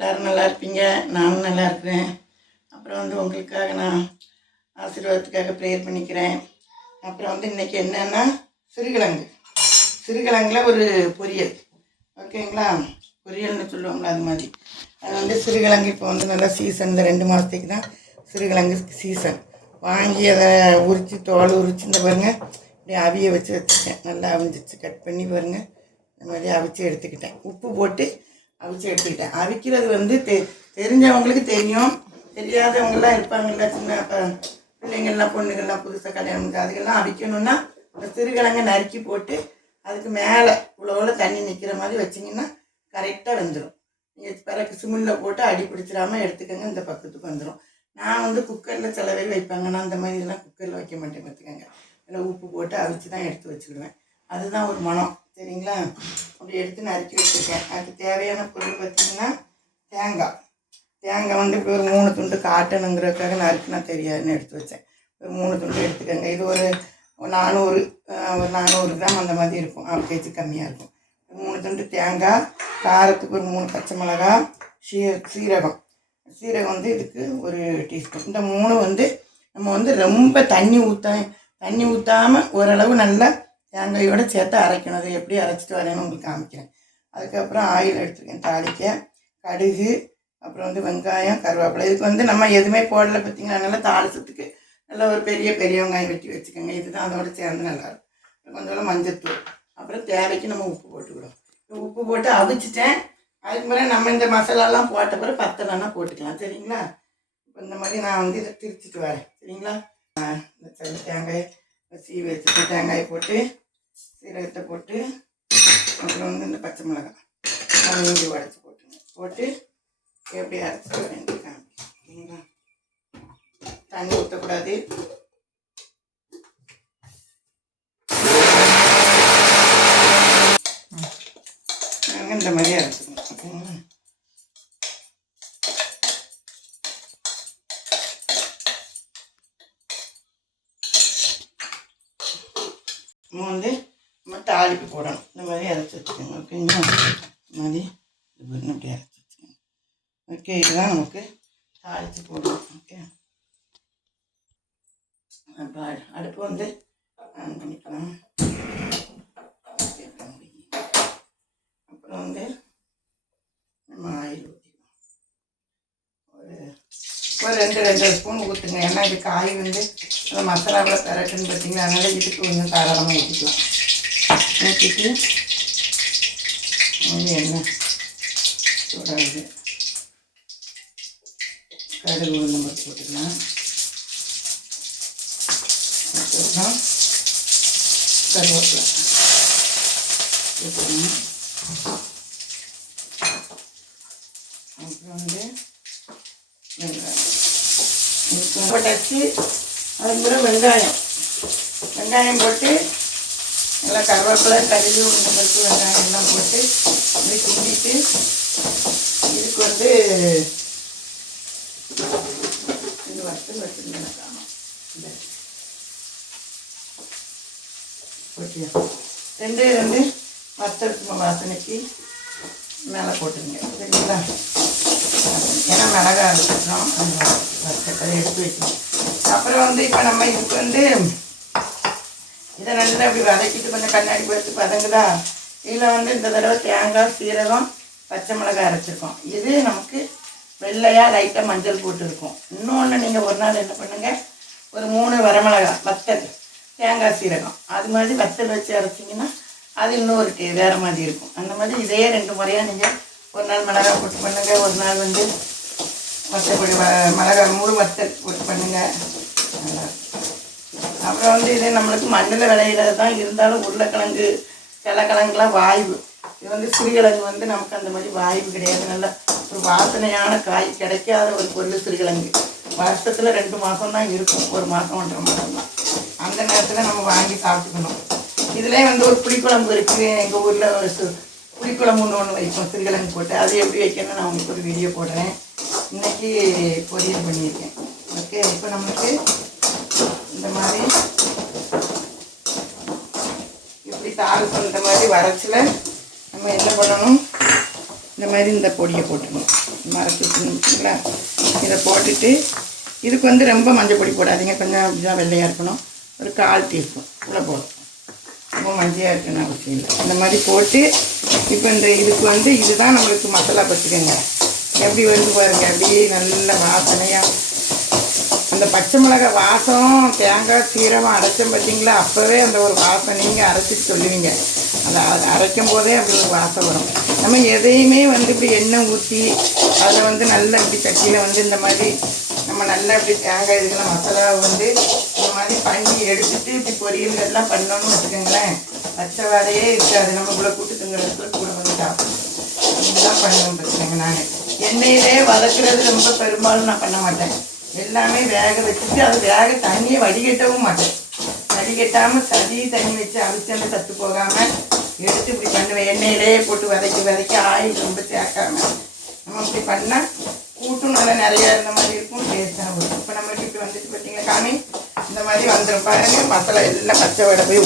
எல்லோரும் நல்லா இருப்பீங்க, நானும் நல்லா இருக்கிறேன். அப்புறம் வந்து உங்களுக்காக நான் ஆசீர்வாதத்துக்காக ப்ரேயர் பண்ணிக்கிறேன். அப்புறம் வந்து இன்றைக்கி என்னென்னா சிறுகிழங்குல ஒரு பொரியல், ஓகேங்களா? பொரியல்னு சொல்லுவாங்களா அது மாதிரி. அது வந்து சிறுகிழங்கு இப்போ வந்து நல்லா சீசன், இந்த 2 மாதத்துக்கு தான் சிறுகிழங்கு சீசன். வாங்கி அதை உரித்து தோல் உரித்து இந்த பாருங்கள் இப்படி அவிய வச்சுருக்கேன். நல்லா அவிஞ்சிச்சு, கட் பண்ணி பாருங்கள் இந்த மாதிரி அவிச்சு எடுத்துக்கிட்டேன். உப்பு போட்டு அவிச்சு எடுத்துக்கிட்டேன். அவிக்கிறது வந்து தெரிஞ்சவங்களுக்கு தெரியும், தெரியாதவங்களாம் இருப்பாங்கள்ல, சின்ன பிள்ளைங்கள்லாம் பொண்ணுங்கள்லாம் புதுசாக கல்யாணம் பண்ணி அதுக்கெல்லாம் அவிக்கணுன்னா இந்த சிறுகிழங்கை நறுக்கி போட்டு அதுக்கு மேலே இவ்வளோ தண்ணி நிற்கிற மாதிரி வச்சிங்கன்னா கரெக்டாக வெந்துடும். நீங்கள் பிறகு சிமிழில் போட்டு அடி பிடிச்சிடாமல் எடுத்துக்கோங்க, இந்த பக்கத்துக்கு வந்துடும். நான் வந்து குக்கரில் சில பேர் வைப்பாங்க, நான் அந்த மாதிரி இதெல்லாம் குக்கரில் வைக்க மாட்டேன் பார்த்துக்கோங்க. அதில் உப்பு போட்டு அவிச்சு தான் எடுத்து வச்சுக்கிடுவேன். அதுதான் ஒரு மனம், சரிங்களா? அப்படி எடுத்து நறுக்கி வச்சுருக்கேன். அதுக்கு தேவையான பொருள் பார்த்திங்கன்னா தேங்காய் வந்து இப்போ ஒரு 3 துண்டு காட்டணுங்கிறதுக்காக நறுக்குனா தெரியாதுன்னு எடுத்து வச்சேன். ஒரு 3 துண்டு எடுத்துக்கோங்க. இது ஒரு 400 கிராம் அந்த மாதிரி இருக்கும், 1/2 கேஜி கம்மியாக இருக்கும். 3 துண்டு தேங்காய், காரத்துக்கு ஒரு 3 பச்சை மிளகா, சீரகம் வந்து இதுக்கு 1 டீஸ்பூன். இந்த 3 வந்து நம்ம வந்து ரொம்ப தண்ணி ஊற்றாமல் ஓரளவு நல்லா தேங்காயோடு சேர்த்து அரைக்கணும். அதை எப்படி அரைச்சிட்டு வரேன்னு உங்களுக்கு காமிக்கிறேன். அதுக்கப்புறம் ஆயில் எடுத்துருக்கேன் தாளிக்க, கடுகு, அப்புறம் வந்து வெங்காயம், கருவேப்பிலை. இதுக்கு வந்து நம்ம எதுவுமே போடலை பார்த்திங்களா, நல்லா தாளிச்சத்துக்கு நல்லா ஒரு பெரிய வெங்காயம் வெட்டி வச்சுக்கோங்க. இதுதான் அதோடு சேர்ந்து நல்லாயிருக்கும். கொஞ்சம் மஞ்சத்தூள், அப்புறம் தேவைக்கு நம்ம உப்பு போட்டுக்கிடும். உப்பு போட்டு அவிச்சிட்டேன். அதுக்கு பிறகு நம்ம இந்த மசாலாலாம் போட்ட பிறகு பத்தலைன்னா போட்டுக்கலாம், சரிங்களா? இப்போ இந்த மாதிரி நான் வந்து இதை திரிச்சிட்டு வரேன், சரிங்களா? இந்த தேங்காய் சீவி வச்சுட்டு தேங்காயை போட்டு சீரகத்தை போட்டு அப்புறம் வந்து இந்த பச்சை மிளகாய் இஞ்சி உடச்சி போட்டு எப்படி அரைச்சிட்டு வரேன், சரிங்களா? தண்ணி ஊற்றக்கூடாது. இந்த மாதிரி அரைச்சிக்கணும், ஓகேங்களா? நம்ம வந்து நம்ம தாளிப்பு போடணும். இந்த மாதிரி அரைச்சி வச்சுக்கோங்க, ஓகேங்களா? இந்த மாதிரி இப்படி அரைச்சி வச்சுக்கோங்க. ஓகே, இதுதான் நமக்கு தாளித்து போடணும். ஓகே, அப்போ அடுப்பு வந்து ஆன் பண்ணிக்கலாம். அப்புறம் வந்து நம்ம ஆயில் ஊற்றிக்கலாம். ஒரு 2 ஸ்பூன் ஊற்றுங்க. ஏன்னா இது காய் வந்து அந்த மசாலாவில் தரட்டுன்னு பார்த்தீங்கன்னா, அதனால் இதுக்கு கொஞ்சம் தாராளமாக ஊற்றிக்கலாம். ஊற்றிட்டு எண்ணெய் சூடாகுது, கடுகு உளுந்தம் பருப்பு போட்டுக்கலாம். அதுக்கப்புறம் கருவேப்பிலை போட்டுக்கணும். அப்புறம் வந்து வெங்காயம் போட்டாச்சு. அதுக்கப்புறம் வெங்காயம் போட்டு நல்லா கருவேப்பிலை, கடுகு, உளுந்தம் பருப்பு, வெங்காயம் எல்லாம் போட்டு அப்படி கிண்டிட்டு இதுக்கு வந்து இந்த வறுத்தல் வச்சுருந்தேன் காணும் இந்த போட்டியா 2 வறுத்தல் வாசனைக்கு மேலே போட்டுருங்க, சரிங்களா? ஏன்னா மிளகா அரைச்சிட்டோம், அந்த வறுத்தலை எடுத்து வைக்கணும். அப்புறம் வந்து இப்போ நம்ம இதுக்கு வந்து இதை நல்லா இப்படி வதக்கிட்டு கொஞ்சம் கண்ணாடி போட்டு வதங்குதா. இதில் வந்து இந்த தடவை தேங்காய், சீரகம், பச்சை மிளகாய் அரைச்சிருக்கோம். இது நமக்கு வெள்ளையாக லைட்டாக மஞ்சள் போட்டு இருக்கும். இன்னொன்று நீங்கள் ஒரு நாள் என்ன பண்ணுங்கள், ஒரு 3 வரமிளகா வத்தல், தேங்காய், சீரகம் அது மாதிரி வத்தல் வச்சு அரைச்சிங்கன்னா அது இன்னொரு வேறு மாதிரி இருக்கும். அந்த மாதிரி இதே 2 முறையாக நீங்கள் ஒரு நாள் மிளகா போட்டு பண்ணுங்கள், ஒரு நாள் வந்து வத்தப்பொடி மிளகாய் முழு வத்தல் போட்டு பண்ணுங்கள், நல்லாயிருக்கும். அப்புறம் வந்து இது நம்மளுக்கு மண்ணில் விளையிறது தான், இருந்தாலும் உருளைக்கிழங்கு கிழங்குலாம் வாய்வு. இது வந்து சிறுகிழங்கு வந்து நமக்கு அந்த மாதிரி வாய்வு கிடையாது. நல்ல ஒரு வாசனையான காய், கிடைக்காத ஒரு பொருள் சிறுகிழங்கு. வருஷத்தில் 2 மாதம் தான் இருக்கும், 1 மாதம் 1.5 மாதம் தான். அந்த நேரத்தில் நம்ம வாங்கி சாப்பிட்டுக்கணும். இதிலே வந்து ஒரு புளிக்குழம்பு இருக்குது, எங்கள் ஊரில் புளிக்குழம்பு ஒன்று வைப்போம் சிறுகிழங்கு போட்டு. அது எப்படி வைக்கணும்னு நான் உங்களுக்கு ஒரு வீடியோ போடுறேன். இன்றைக்கி பொரியல் பண்ணியிருக்கேன். ஓகே, இப்போ நம்மளுக்கு இந்த மாதிரி இப்படி தாளிப்பு இந்த மாதிரி வரைச்சில் நம்ம என்ன பண்ணணும், இந்த மாதிரி இந்த பொடியை போட்டுக்கணும். மறைச்சி வச்சுங்களா, இதை போட்டுட்டு இதுக்கு வந்து ரொம்ப மஞ்சள் பொடி போடாதீங்க, கொஞ்சம் அப்படிதான் வெள்ளையாக இருக்கணும். ஒரு 1/4 டீஸ்பூன் இவ்வளோ போதும், ரொம்ப மஞ்சளாக இருக்குன்னு அவசியம் இல்லை. இந்த மாதிரி போட்டு இப்போ இந்த இதுக்கு வந்து இதுதான் நம்மளுக்கு மசாலா பச்சுக்கோங்க. எப்படி வந்து பாருங்கள், அப்படியே நல்ல வாசனையாக அந்த பச்சை மிளகாய் வாசம், தேங்காய் சீரகம் அரைச்சோம் பார்த்தீங்களா, அப்போவே அந்த ஒரு வாசம் நீங்கள் அரைச்சிட்டு சொல்லுவீங்க. அதை அரைக்கும் போதே அப்படி ஒரு வாசம் வரும். நம்ம எதையுமே வந்து இப்படி எண்ணெய் ஊற்றி அதில் வந்து நல்லா இப்படி சட்டியில் வந்து இந்த மாதிரி நம்ம நல்லா இப்படி தேங்காய் இதுக்கெல்லாம் மசாலாவை வந்து இந்த மாதிரி பண்ணி எடுத்துகிட்டு இப்படி பொரியல்கள்லாம் பண்ணோன்னு வச்சுக்கோங்களேன், பச்சை வாடையே இருக்காது. நம்ம கூட கூட்டு திங்கிறதுக்குள்ள கூட வந்து சாப்பிடும். இப்படிதான் பண்ணணும் பார்த்துக்கோங்க. நான் எண்ணெயிலே வதக்குறது ரொம்ப பெரும்பாலும் நான் பண்ண மாட்டேன். எல்லாமே வேக வச்சுட்டு அது வேக தண்ணியை வடிகட்டவும் மாட்டேன். வடிகட்டாமல் சரி தண்ணி வச்சு அவிச்சல சத்து போகாமல் எடுத்து இப்படி பண்ணுவேன். எண்ணெயிலே போட்டு வதக்கி ஆயில் ரொம்ப சேர்க்காமல் நம்ம இப்படி பண்ணால் கூட்டும் நல்லா நிறையா இருந்த மாதிரி இருக்கும், டேஸ்ட்டாக வரும். இப்போ நம்மளுக்கு இப்படி வந்துட்டு பார்த்தீங்கன்னா காமி இந்த மாதிரி வந்துடும் பாருங்கள். மசாலா எல்லாம் பச்சை வடை போய்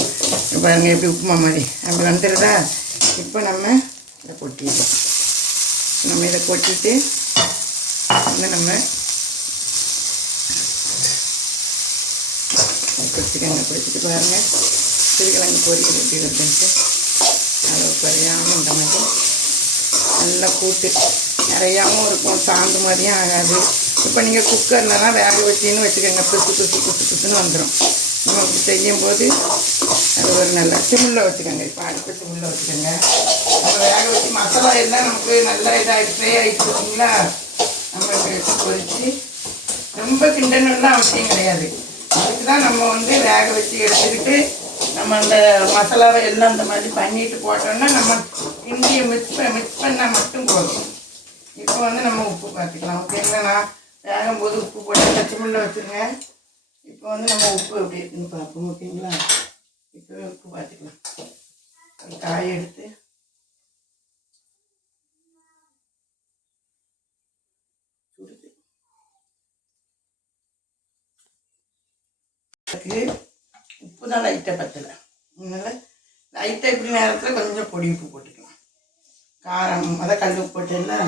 பாருங்கள் எப்படி உப்புமா மாதிரி அப்படி வந்துடுதா. இப்போ நம்ம இதை கொட்டிடுவோம். நம்ம இதை கொட்டிட்டு வந்து நம்ம பிடிச்சிட்டு பாருங்கள். சிறுகிழங்கு பொரியல் எப்படி வருதுன்ட்டு அளவு குறையாமல் இந்த மாதிரி நல்லா கூட்டு நிறையாவும் இருக்கும், சாந்து மாதிரியும் ஆகாது. இப்போ நீங்கள் குக்கர்லலாம் வேக வச்சின்னு வச்சுக்கோங்க, புதுசுன்னு வந்துடும். நம்ம இப்படி செய்யும்போது அது ஒரு நல்லா சிம்மில் வச்சுக்கோங்க. இப்போ அடுப்பு சிம்மில் வச்சுக்கோங்க. நம்ம வேக வச்சு மசாலா எல்லாம் நமக்கு நல்லா இதாகிட்டு ஃப்ரை ஆகிட்டு பார்த்தீங்களா, நம்ம எடுத்து பொரித்து ரொம்ப கிண்டனெல்லாம் அவசியம் கிடையாது. அதுக்கு தான் நம்ம வந்து வேக வச்சு எடுத்துக்கிட்டு நம்ம அந்த மசாலாவை எல்லாம் அந்த மாதிரி பண்ணிட்டு போட்டோம்னா நம்ம இந்தியை மிக்ஸ் பண்ணால் மட்டும் போதும். இப்போ வந்து நம்ம உப்பு பார்த்துக்கலாம். ஓகேங்களா, நான் வேகும்போது உப்பு போட்டு சிம்மில் வச்சுருங்க. இப்போ வந்து நம்ம உப்பு எப்படி இருக்குன்னு பார்ப்போம். ஓகேங்களா, இப்போவே உப்பு பார்த்துக்கலாம். ஒரு காயை எடுத்து சுடுது உப்பு தான் லைட்டாக பத்தலை. அதனால் லைட்டாக இப்படி நேரத்தில் கொஞ்சம் பொடி உப்பு போட்டுக்கலாம். காரம் அதான் கல் உப்பு போட்டேன்னா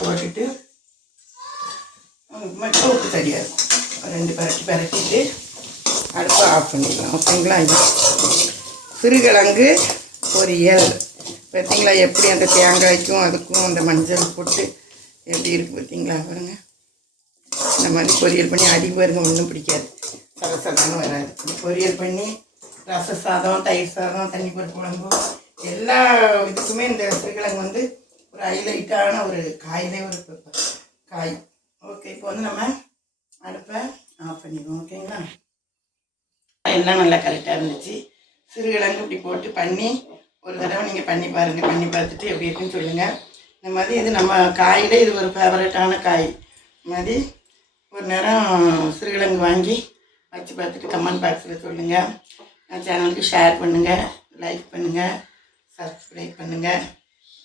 போட்டுட்டு மட்டும் உப்பு சரியாக இருக்கும். 2 பரட்டிட்டு அடுப்பை ஆஃப் பண்ணிக்கலாம். ஓகேங்களா, இது சிறுகிழங்கு பொரியல் பார்த்தீங்களா, எப்படி அந்த தேங்காய்க்கும் அதுக்கும் அந்த மஞ்சள் போட்டு எப்படி இருக்குது பார்த்தீங்களா. பாருங்க, இந்த மாதிரி பொரியல் பண்ணி அடி பாருங்க, ஒன்றும் பிடிக்காது, சதசதான்னு வராது. பொரியல் பண்ணி ரச சாதம், தயிர் சாதம், தண்ணி பருப்பு குழம்பு எல்லா இதுக்குமே இந்த சிறுகிழங்கு வந்து ஒரு ஹைலைட்டான ஒரு காயிலே ஒரு காய். ஓகே, இப்போ வந்து நம்ம அடுப்பை ஆஃப் பண்ணிடுவோம். ஓகேங்களா, எல்லாம் நல்லா கரெக்டாக இருந்துச்சு. சிறுகிழங்கு இப்படி போட்டு பண்ணி ஒரு தடவை நீங்கள் பண்ணி பாருங்கள். பண்ணி பார்த்துட்டு எப்படி இருக்குன்னு சொல்லுங்கள். இந்த மாதிரி இது நம்ம காயிலே இது ஒரு ஃபேவரட்டான காய். இந்த மாதிரி ஒரு நேரம் சிறுகிழங்கு வாங்கி வச்சு பார்த்துட்டு கமெண்ட் பாக்ஸில் சொல்லுங்கள். சேனலுக்கு ஷேர் பண்ணுங்கள், லைக் பண்ணுங்கள், சப்ஸ்கிரைப் பண்ணுங்கள்.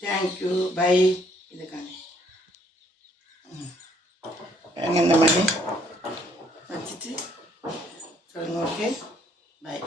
Thank you, bye. இதுக்கான இந்த மாதிரி வச்சுட்டு சொல்லுங்கள். Okay, by.